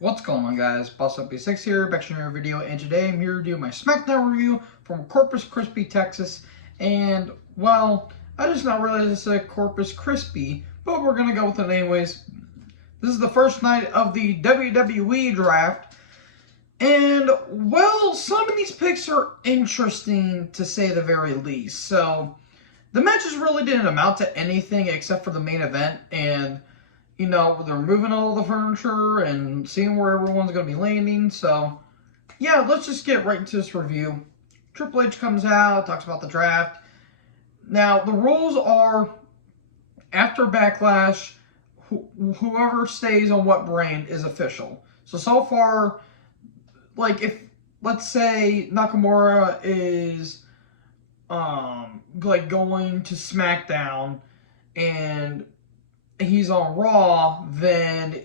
What's going on, guys? Boss Up B6 here, back to another video, and today I'm here to do my Smackdown review from Corpus Christi, Texas. And, well, I just not realized it said Corpus Christi, but we're gonna go with it anyways. This is the first night of the WWE draft, and, well, some of these picks are interesting to say the very least. So, the matches really didn't amount to anything except for the main event, and you know, they're moving all the furniture and seeing where everyone's going to be landing. So, yeah, let's just get right into this review. Triple H comes out, talks about the draft. Now, the rules are, after Backlash, whoever stays on what brand is official. So far, like, if, let's say, Nakamura is, like, going to SmackDown and he's on Raw, then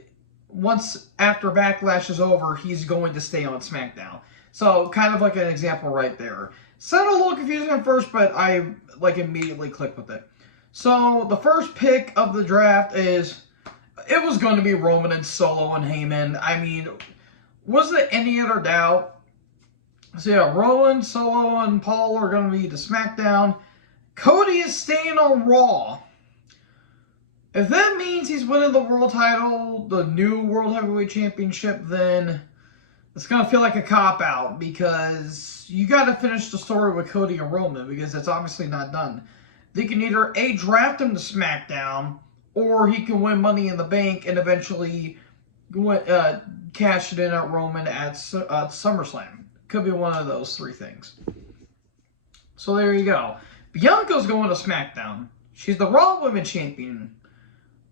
once after Backlash is over, he's going to stay on SmackDown. So kind of like an example right there. Sounded a little confusing at first, but I like immediately clicked with it. So the first pick of the draft is, it was going to be Roman and Solo and Heyman. I mean, was there any other doubt? So yeah, Roman, Solo, and Paul are going to be the SmackDown. Cody is staying on Raw. If that means he's winning the world title, the new World Heavyweight Championship, then it's going to feel like a cop-out because you got to finish the story with Cody and Roman because it's obviously not done. They can either A, draft him to SmackDown, or he can win Money in the Bank and eventually cash it in at Roman at SummerSlam. Could be one of those three things. So there you go. Bianca's going to SmackDown. She's the Raw Women's Champion.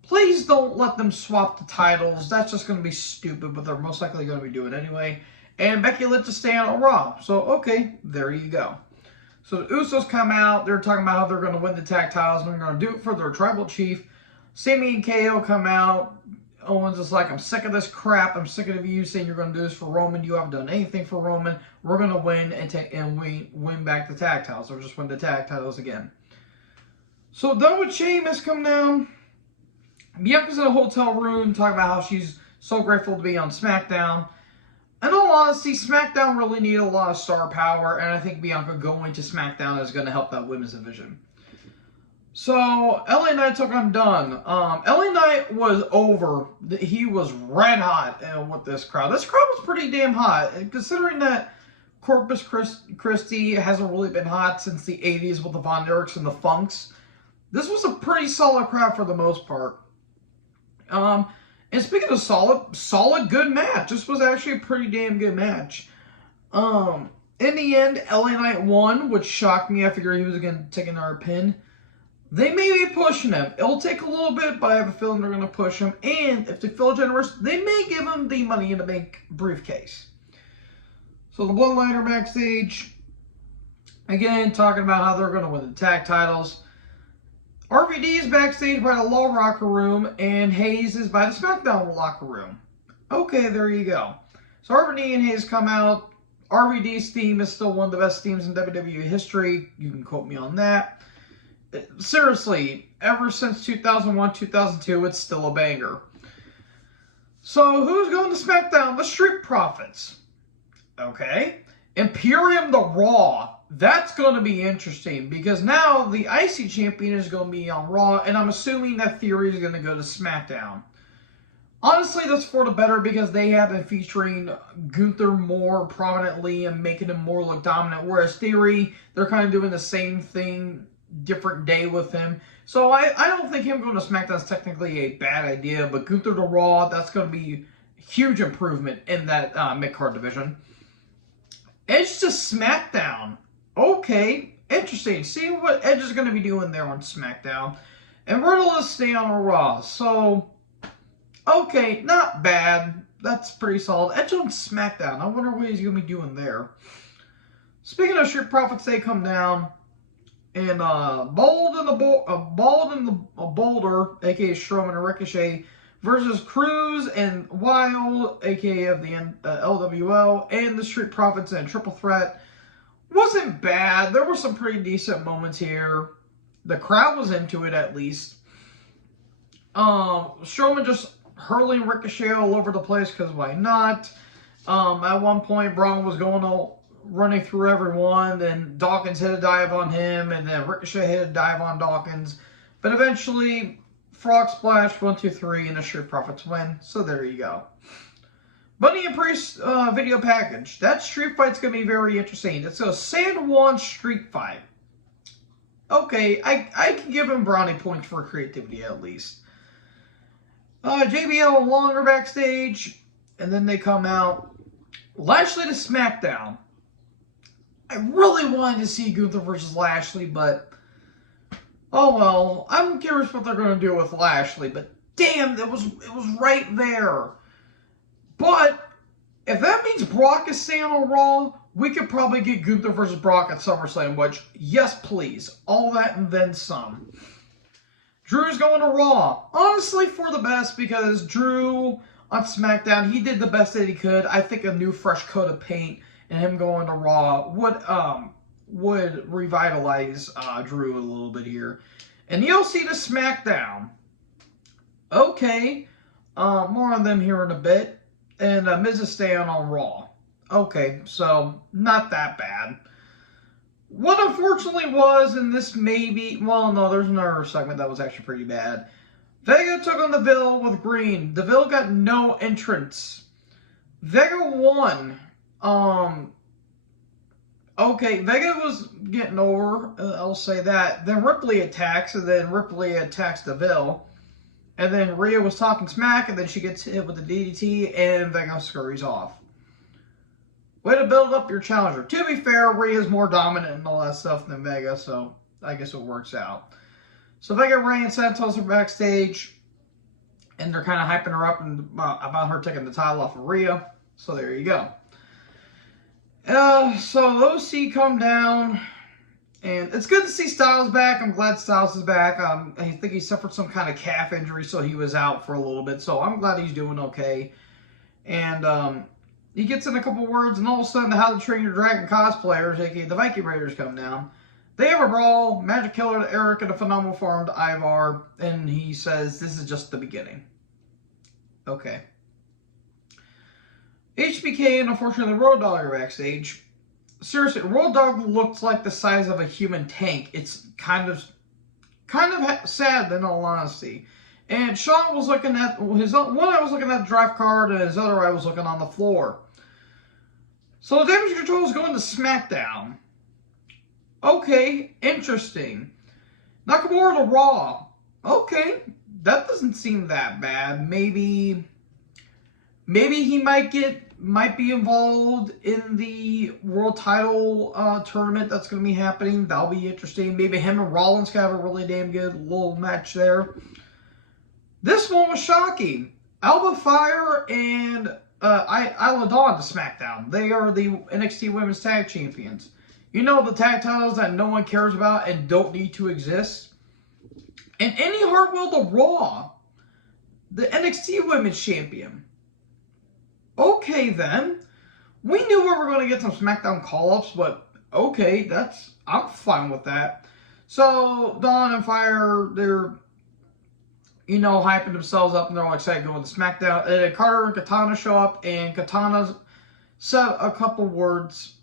Please don't let them swap the titles. That's just going to be stupid, but they're most likely going to be doing it anyway. And Becky Lynch is staying on Raw. So, okay, there you go. So the Usos come out. They're talking about how they're going to win the tag titles, and they're going to do it for their tribal chief. Sami and KO come out. Owens is like, I'm sick of this crap. I'm sick of you saying you're going to do this for Roman. You haven't done anything for Roman. We're going to win and we win back the tag titles, or just win the tag titles again. So done with Sheamus come down. Bianca's in a hotel room talking about how she's so grateful to be on SmackDown. In all honesty, SmackDown really needed a lot of star power, and I think Bianca going to SmackDown is going to help that women's division. So, LA Knight took on Dunn. LA Knight was over. He was red hot with this crowd. This crowd was pretty damn hot, considering that Corpus Christi hasn't really been hot since the 80s with the Von Erichs and the Funks. This was a pretty solid crowd for the most part. And speaking of solid, good match. This was actually a pretty damn good match. In the end, LA Knight won, which shocked me. I figured he was going to take another pin. They may be pushing him. It'll take a little bit, but I have a feeling they're going to push him. And if they feel generous, they may give him the Money in the Bank briefcase. So the Bloodline are backstage. Again, talking about how they're going to win the tag titles. RVD is backstage by the Law locker room, and Hayes is by the SmackDown locker room. Okay, there you go. So RVD and Hayes come out. RVD's theme is still one of the best themes in WWE history. You can quote me on that. Seriously, ever since 2001, 2002, it's still a banger. So who's going to SmackDown? The Street Profits. Okay. Imperium the Raw. That's going to be interesting because now the IC champion is going to be on Raw, and I'm assuming that Theory is going to go to SmackDown. Honestly, that's for the better because they have been featuring Gunther more prominently and making him more look dominant, whereas Theory, they're kind of doing the same thing, different day with him. So I don't think him going to SmackDown is technically a bad idea, but Gunther to Raw, that's going to be a huge improvement in that mid-card division. Edge to SmackDown. Okay, interesting. See what Edge is going to be doing there on SmackDown. And Riddle is staying on Raw. So, okay, not bad. That's pretty solid. Edge on SmackDown. I wonder what he's going to be doing there. Speaking of Street Profits, they come down. And Bold and the Boulder, a.k.a. Strowman and Ricochet, versus Cruz and Wild, a.k.a. of the LWO, and the Street Profits in a triple threat. Wasn't bad. There were some pretty decent moments here. The crowd was into it, at least. Strowman just hurling Ricochet all over the place because why not? At one point, Braun was running through everyone, then Dawkins hit a dive on him, and then Ricochet hit a dive on Dawkins. But eventually, Frog Splash, 1, 2, 3, and the Street Profits win. So there you go. Bunny and Priest video package. That street fight's going to be very interesting. It's a San Juan street fight. Okay, I can give him brownie points for creativity at least. JBL and Longer backstage, and then they come out. Lashley to Smackdown. I really wanted to see Gunther versus Lashley, but oh well. I'm curious what they're going to do with Lashley, but damn, it was right there. But if that means Brock is staying on Raw, we could probably get Gunther versus Brock at SummerSlam, which, yes, please. All that and then some. Drew's going to Raw. Honestly, for the best, because Drew on SmackDown, he did the best that he could. I think a new, fresh coat of paint and him going to Raw would revitalize Drew a little bit here. And you'll see the SmackDown. Okay. More on them here in a bit. And Miz is staying on Raw. Okay, so not that bad. What unfortunately was, and this maybe, well, no, there's another segment that was actually pretty bad. Vega took on DeVille with Green. DeVille got no entrance. Vega won. Okay, Vega was getting over, I'll say that. Then Ripley attacks, and then Ripley attacks DeVille. And then Rhea was talking smack, and then she gets hit with the DDT, and Vega scurries off. Way to build up your challenger. To be fair, Rhea's more dominant and all that stuff than Vega, so I guess it works out. So Vega, Ray, and Santos are backstage, and they're kind of hyping her up and about her taking the title off of Rhea. So there you go. So those C come down. And it's good to see Styles back. I'm glad Styles is back. I think he suffered some kind of calf injury, so he was out for a little bit. So I'm glad he's doing okay. And he gets in a couple words, and all of a sudden the How to Train Your Dragon cosplayers, aka the Viking Raiders, come down. They have a brawl. Magic Killer to Eric and a phenomenal form to Ivar. And he says, this is just the beginning. Okay. HBK and unfortunately Road Dogg are backstage. Seriously, Road Dogg looks like the size of a human tank. It's kind of sad, in all honesty. And Sean was looking at his one eye was looking at the draft card, and his other eye was looking on the floor. So the Damage Control is going to SmackDown. Okay, interesting. Nakamura to Raw. Okay, that doesn't seem that bad. Maybe he might be involved in the world title tournament that's going to be happening. That'll be interesting. Maybe him and Rollins can have a really damn good little match there. This one was shocking. Alba Fire and Isla Dawn to SmackDown. They are the NXT Women'S Tag Champions. You know, the tag titles that no one cares about and don't need to exist. And Indy Hartwell to Raw, the NXT Women's Champion. Okay, then. We knew we were going to get some SmackDown call-ups, but okay, I'm fine with that. So, Dawn and Fire, they're, hyping themselves up, and they're all excited going to SmackDown. And Carter and Katana show up, and Katana said a couple words.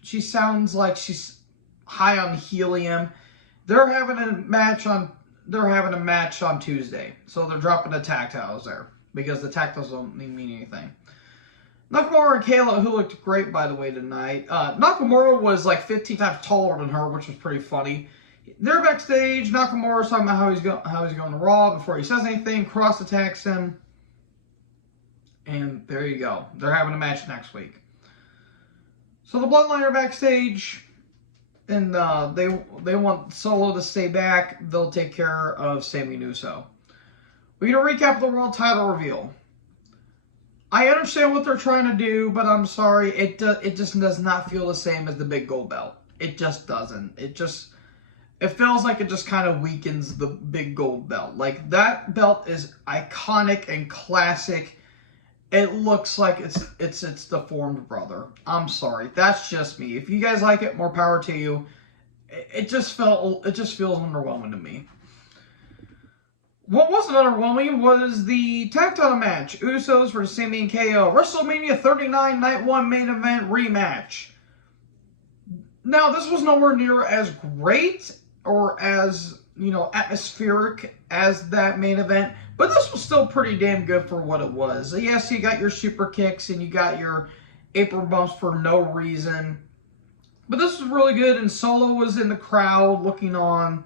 She sounds like she's high on helium. They're having a match on Tuesday, so they're dropping the tag titles there because the tag titles don't mean anything. Nakamura and Kayla, who looked great, by the way, tonight. Nakamura was like 15 times taller than her, which was pretty funny. They're backstage. Nakamura's talking about how he's going to Raw before he says anything. Cross attacks him. And there you go. They're having a match next week. So the Bloodline are backstage. And they want Solo to stay back. They'll take care of Sami Uso. We're going to recap the world title reveal. I understand what they're trying to do, but I'm sorry. It just does not feel the same as the big gold belt. It just doesn't. It feels like it just kind of weakens the big gold belt. Like, that belt is iconic and classic. It looks like it's the formed brother. I'm sorry. That's just me. If you guys like it, more power to you. It just feels underwhelming to me. What wasn't underwhelming was the tag title match. Usos versus Sami and KO. WrestleMania 39 Night 1 main event rematch. Now, this was nowhere near as great or as, atmospheric as that main event, but this was still pretty damn good for what it was. Yes, you got your super kicks and you got your apron bumps for no reason, but this was really good, and Solo was in the crowd looking on,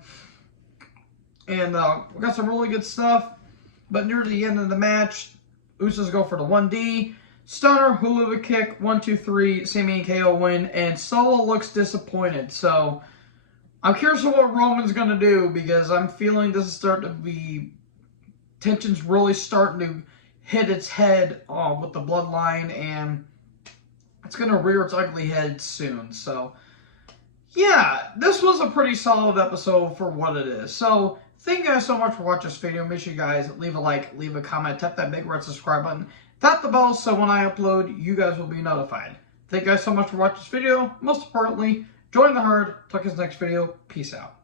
and we got some really good stuff. But near the end of the match, Usos go for the 1D. Stunner, hula kick, 1, 2, 3, Sami and KO win, and Solo looks disappointed. So, I'm curious of what Roman's going to do, because I'm feeling this is starting to be, tension's really starting to hit its head with the bloodline, and it's going to rear its ugly head soon. So, yeah, this was a pretty solid episode for what it is. So, thank you guys so much for watching this video. Make sure you guys leave a like, leave a comment, tap that big red subscribe button, tap the bell so when I upload, you guys will be notified. Thank you guys so much for watching this video. Most importantly, join the herd. Talk to you in the next video. Peace out.